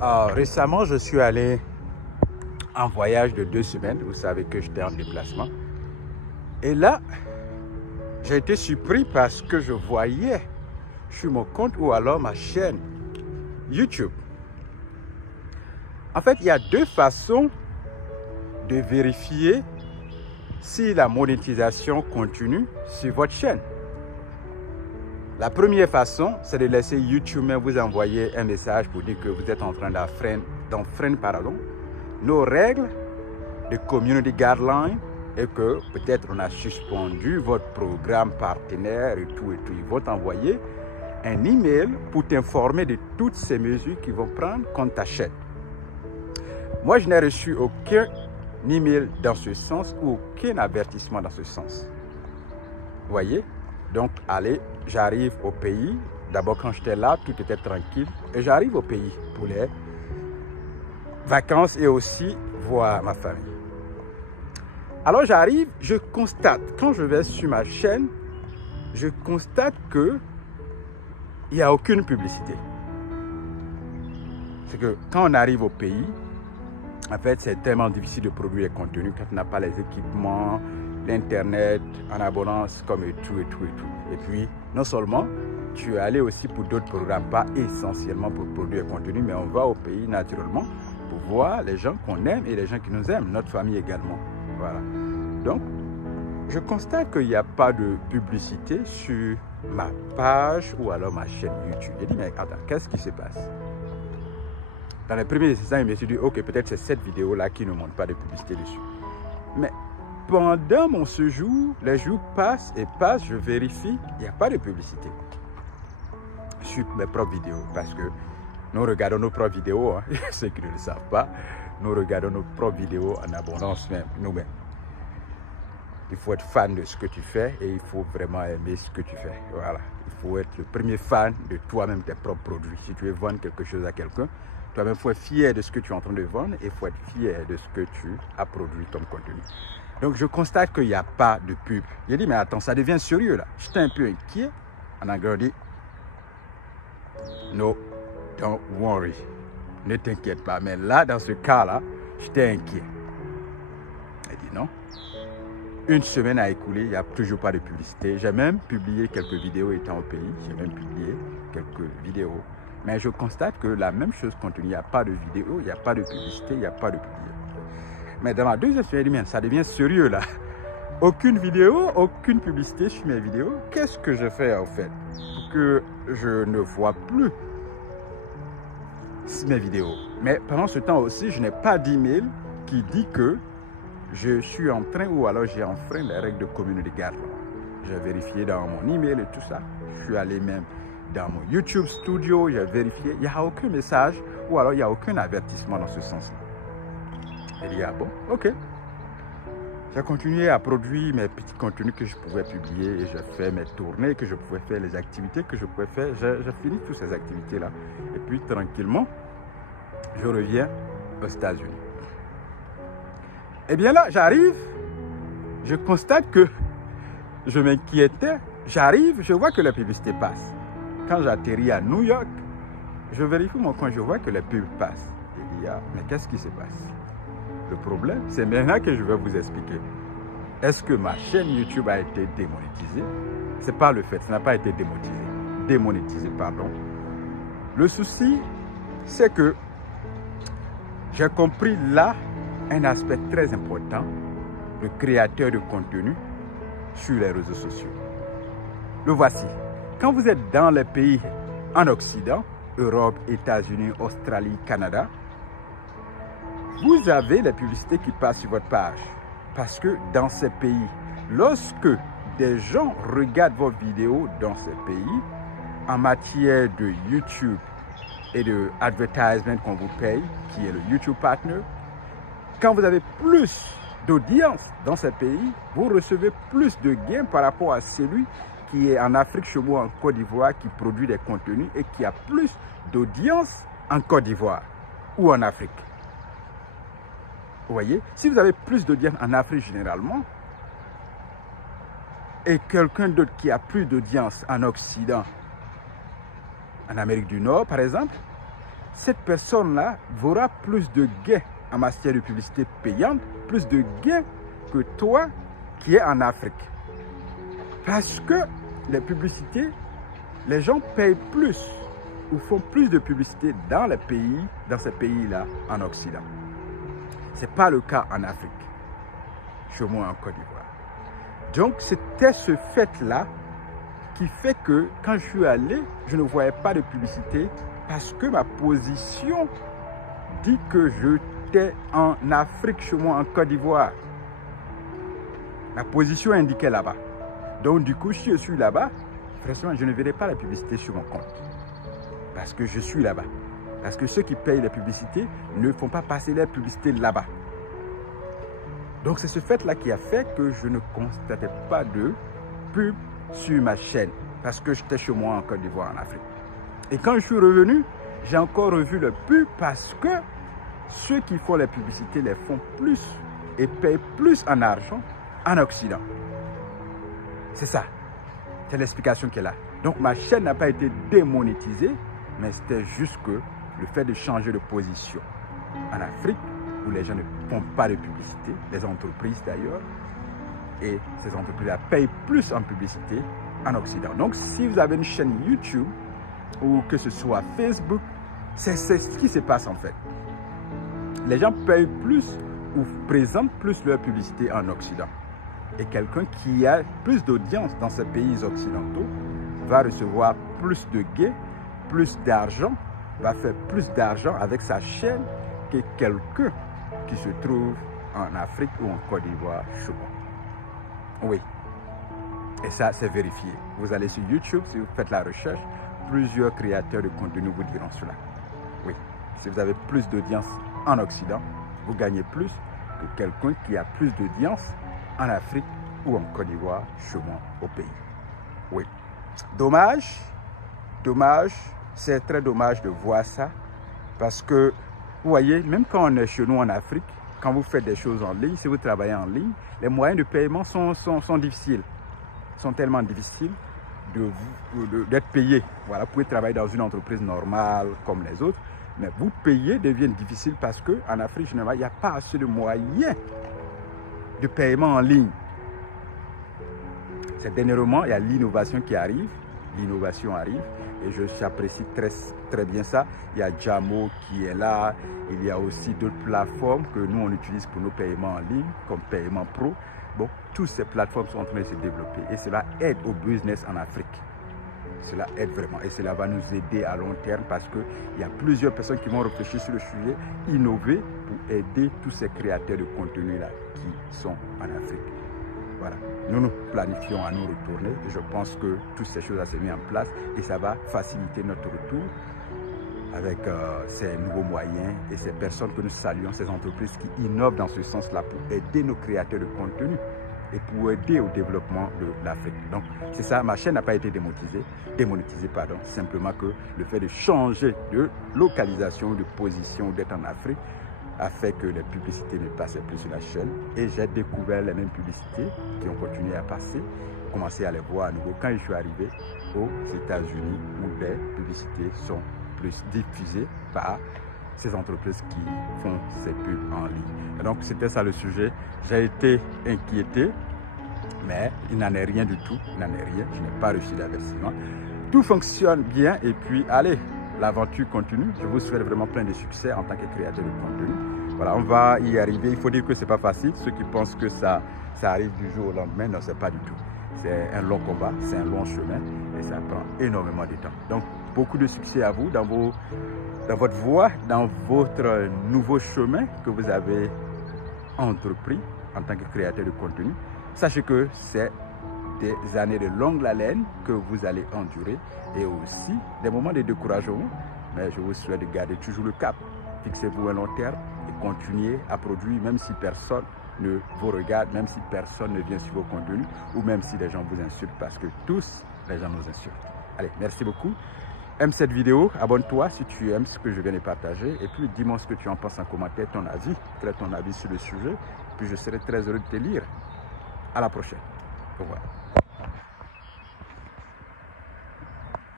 Récemment, je suis allé en voyage de 2 semaines. Vous savez que j'étais en déplacement. Et là, j'ai été surpris parce que je voyais sur mon compte ou alors ma chaîne YouTube. En fait, il y a 2 façons de vérifier si la monétisation continue sur votre chaîne. La première façon, c'est de laisser YouTube vous envoyer un message pour dire que vous êtes en train d'enfreindre nos règles de community guidelines et que peut-être on a suspendu votre programme partenaire et tout. Ils vont t'envoyer un email pour t'informer de toutes ces mesures qu'ils vont prendre contre ta chaîne. Moi, je n'ai reçu aucun email dans ce sens ou aucun avertissement dans ce sens. Vous voyez? Donc, allez, j'arrive au pays. D'abord, quand j'étais là, tout était tranquille. Et j'arrive au pays pour les vacances et aussi voir ma famille. Alors, j'arrive, je constate, quand je vais sur ma chaîne, je constate que il n'y a aucune publicité. C'est que quand on arrive au pays, en fait, c'est tellement difficile de produire les contenus quand on n'a pas les équipements, l'Internet en abondance comme et tout. Et puis, non seulement, tu es allé aussi pour d'autres programmes, pas essentiellement pour produire des contenus, mais on va au pays naturellement pour voir les gens qu'on aime et les gens qui nous aiment, notre famille également. Voilà. Donc, je constate qu'il n'y a pas de publicité sur ma page ou alors ma chaîne YouTube. J'ai dit, mais attends, qu'est-ce qui se passe? Dans les premiers instants, je me suis dit, ok, peut-être c'est cette vidéo-là qui ne montre pas de publicité dessus. Mais pendant mon séjour, les jours passent et passent, je vérifie, il n'y a pas de publicité sur mes propres vidéos. Parce que nous regardons nos propres vidéos, hein. Ceux qui ne le savent pas, nous regardons nos propres vidéos en abondance même, nous-mêmes. Il faut être fan de ce que tu fais et il faut vraiment aimer ce que tu fais. Voilà. Il faut être le premier fan de toi-même, tes propres produits. Si tu veux vendre quelque chose à quelqu'un, toi-même, il faut être fier de ce que tu es en train de vendre et il faut être fier de ce que tu as produit comme contenu. Donc, je constate qu'il n'y a pas de pub. J'ai dit, mais attends, ça devient sérieux là. J'étais un peu inquiet. On a dit, no, don't worry. Ne t'inquiète pas. Mais là, dans ce cas-là, j'étais inquiet. Elle dit non. Une semaine a écoulé, il n'y a toujours pas de publicité. J'ai même publié quelques vidéos étant au pays. J'ai même publié quelques vidéos. Mais je constate que la même chose continue. Il n'y a pas de vidéo, il n'y a pas de publicité, il n'y a pas de publicité. Mais dans la deuxième semaine, ça devient sérieux là. Aucune vidéo, aucune publicité sur mes vidéos. Qu'est-ce que je fais en fait pour que je ne vois plus mes vidéos? Mais pendant ce temps aussi, je n'ai pas d'email qui dit que je suis en train ou alors j'ai enfreint les règles de community guidelines. J'ai vérifié dans mon email et tout ça. Je suis allé même dans mon YouTube Studio, j'ai vérifié. Il n'y a aucun message ou alors il n'y a aucun avertissement dans ce sens-là. J'ai dit, ah bon, ok. J'ai continué à produire mes petits contenus que je pouvais publier et j'ai fait mes tournées que je pouvais faire, les activités que je pouvais faire. J'ai fini toutes ces activités-là. Et puis, tranquillement, je reviens aux États-Unis. Et bien là, j'arrive, je constate que je m'inquiétais. J'arrive, je vois que la publicité passe. Quand j'atterris à New York, je vérifie mon compte, je vois que les pubs passent. Je dis, ah, mais qu'est-ce qui se passe? Le problème, c'est maintenant que je vais vous expliquer. Est-ce que ma chaîne YouTube a été démonétisée? Ce n'est pas le fait, ça n'a pas été démonétisé, pardon. Le souci, c'est que j'ai compris là un aspect très important, le créateur de contenu sur les réseaux sociaux. Le voici. Quand vous êtes dans les pays en Occident, Europe, États-Unis, Australie, Canada, vous avez les publicités qui passent sur votre page. Parce que dans ces pays, lorsque des gens regardent vos vidéos dans ces pays, en matière de YouTube et de advertisement qu'on vous paye, qui est le YouTube Partner, quand vous avez plus d'audience dans ces pays, vous recevez plus de gains par rapport à celui qui est en Afrique, chez vous, en Côte d'Ivoire, qui produit des contenus et qui a plus d'audience en Côte d'Ivoire ou en Afrique. Vous voyez, si vous avez plus d'audience en Afrique généralement, et quelqu'un d'autre qui a plus d'audience en Occident, en Amérique du Nord par exemple, cette personne-là aura plus de gains en matière de publicité payante, plus de gains que toi qui es en Afrique. Parce que les publicités, les gens payent plus ou font plus de publicité dans les pays, dans ces pays-là en Occident. Ce n'est pas le cas en Afrique, chez moi en Côte d'Ivoire. Donc c'était ce fait-là qui fait que quand je suis allé, je ne voyais pas de publicité parce que ma position dit que j'étais en Afrique, chez moi en Côte d'Ivoire. Ma position indiquait là-bas. Donc du coup, si je suis là-bas, franchement, je ne verrai pas la publicité sur mon compte. Parce que je suis là-bas. Parce que ceux qui payent la publicité ne font pas passer la publicité là-bas. Donc c'est ce fait-là qui a fait que je ne constatais pas de pub sur ma chaîne. Parce que j'étais chez moi en Côte d'Ivoire, en Afrique. Et quand je suis revenu, j'ai encore revu le pub parce que ceux qui font la publicité les font plus et payent plus en argent en Occident. C'est ça. C'est l'explication qui est là. Donc ma chaîne n'a pas été démonétisée, mais c'était juste que le fait de changer de position en Afrique, où les gens ne font pas de publicité, les entreprises d'ailleurs, et ces entreprises-là payent plus en publicité en Occident. Donc si vous avez une chaîne YouTube, ou que ce soit Facebook, c'est ce qui se passe en fait. Les gens payent plus ou présentent plus leur publicité en Occident. Et quelqu'un qui a plus d'audience dans ces pays occidentaux va recevoir plus de gains, plus d'argent, va faire plus d'argent avec sa chaîne que quelqu'un qui se trouve en Afrique ou en Côte d'Ivoire. Oui. Et ça, c'est vérifié. Vous allez sur YouTube, si vous faites la recherche, plusieurs créateurs de contenu vous diront cela. Oui. Si vous avez plus d'audience en Occident, vous gagnez plus que quelqu'un qui a plus d'audience en Afrique ou en Côte d'Ivoire, chez moi, au pays. Oui. Dommage, dommage, c'est très dommage de voir ça, parce que, vous voyez, même quand on est chez nous en Afrique, quand vous faites des choses en ligne, si vous travaillez en ligne, les moyens de paiement sont difficiles, sont tellement difficiles d'être payé. Voilà, vous pouvez travailler dans une entreprise normale comme les autres, mais vous payer devient difficile parce qu'en Afrique, généralement, il n'y a pas assez de moyens de paiement en ligne. C'est dernièrement, il y a l'innovation qui arrive, l'innovation arrive, et j'apprécie très bien ça. Il y a Jamo qui est là, il y a aussi d'autres plateformes que nous on utilise pour nos paiements en ligne, comme Paiement Pro. Bon, toutes ces plateformes sont en train de se développer et cela aide au business en Afrique. Cela aide vraiment et cela va nous aider à long terme parce qu'il y a plusieurs personnes qui vont réfléchir sur le sujet, innover pour aider tous ces créateurs de contenu là qui sont en Afrique. Voilà, nous planifions à nous retourner et je pense que toutes ces choses se mettent en place et ça va faciliter notre retour avec ces nouveaux moyens et ces personnes que nous saluons, ces entreprises qui innovent dans ce sens-là pour aider nos créateurs de contenu et pour aider au développement de l'Afrique. Donc c'est ça, ma chaîne n'a pas été démonétisée, pardon, simplement que le fait de changer de localisation, de position, d'être en Afrique a fait que les publicités ne passaient plus sur la chaîne et j'ai découvert les mêmes publicités qui ont continué à passer, commencé à les voir à nouveau quand je suis arrivé aux États-Unis où les publicités sont plus diffusées par ces entreprises qui font ces pubs en ligne. Et donc c'était ça le sujet. J'ai été inquiété, mais il n'en est rien du tout, il n'en est rien, je n'ai pas reçu d'avertissement. Tout fonctionne bien et puis allez, l'aventure continue. Je vous souhaite vraiment plein de succès en tant que créateur de contenu. Voilà, on va y arriver. Il faut dire que ce n'est pas facile. Ceux qui pensent que ça arrive du jour au lendemain, non, ce n'est pas du tout. C'est un long combat, c'est un long chemin et ça prend énormément de temps. Donc, beaucoup de succès à vous dans votre voie, dans votre nouveau chemin que vous avez entrepris en tant que créateur de contenu. Sachez que c'est des années de longue haleine que vous allez endurer et aussi des moments de découragement. Mais je vous souhaite de garder toujours le cap. Fixez-vous un long terme et continuez à produire même si personne ne vous regarde, même si personne ne vient sur vos contenus ou même si les gens vous insultent parce que tous les gens nous insultent. Allez, merci beaucoup. Aime cette vidéo, abonne-toi si tu aimes ce que je viens de partager et puis dis-moi ce que tu en penses en commentaire, ton avis, quel est ton avis sur le sujet. Puis je serai très heureux de te lire. À la prochaine. Au revoir.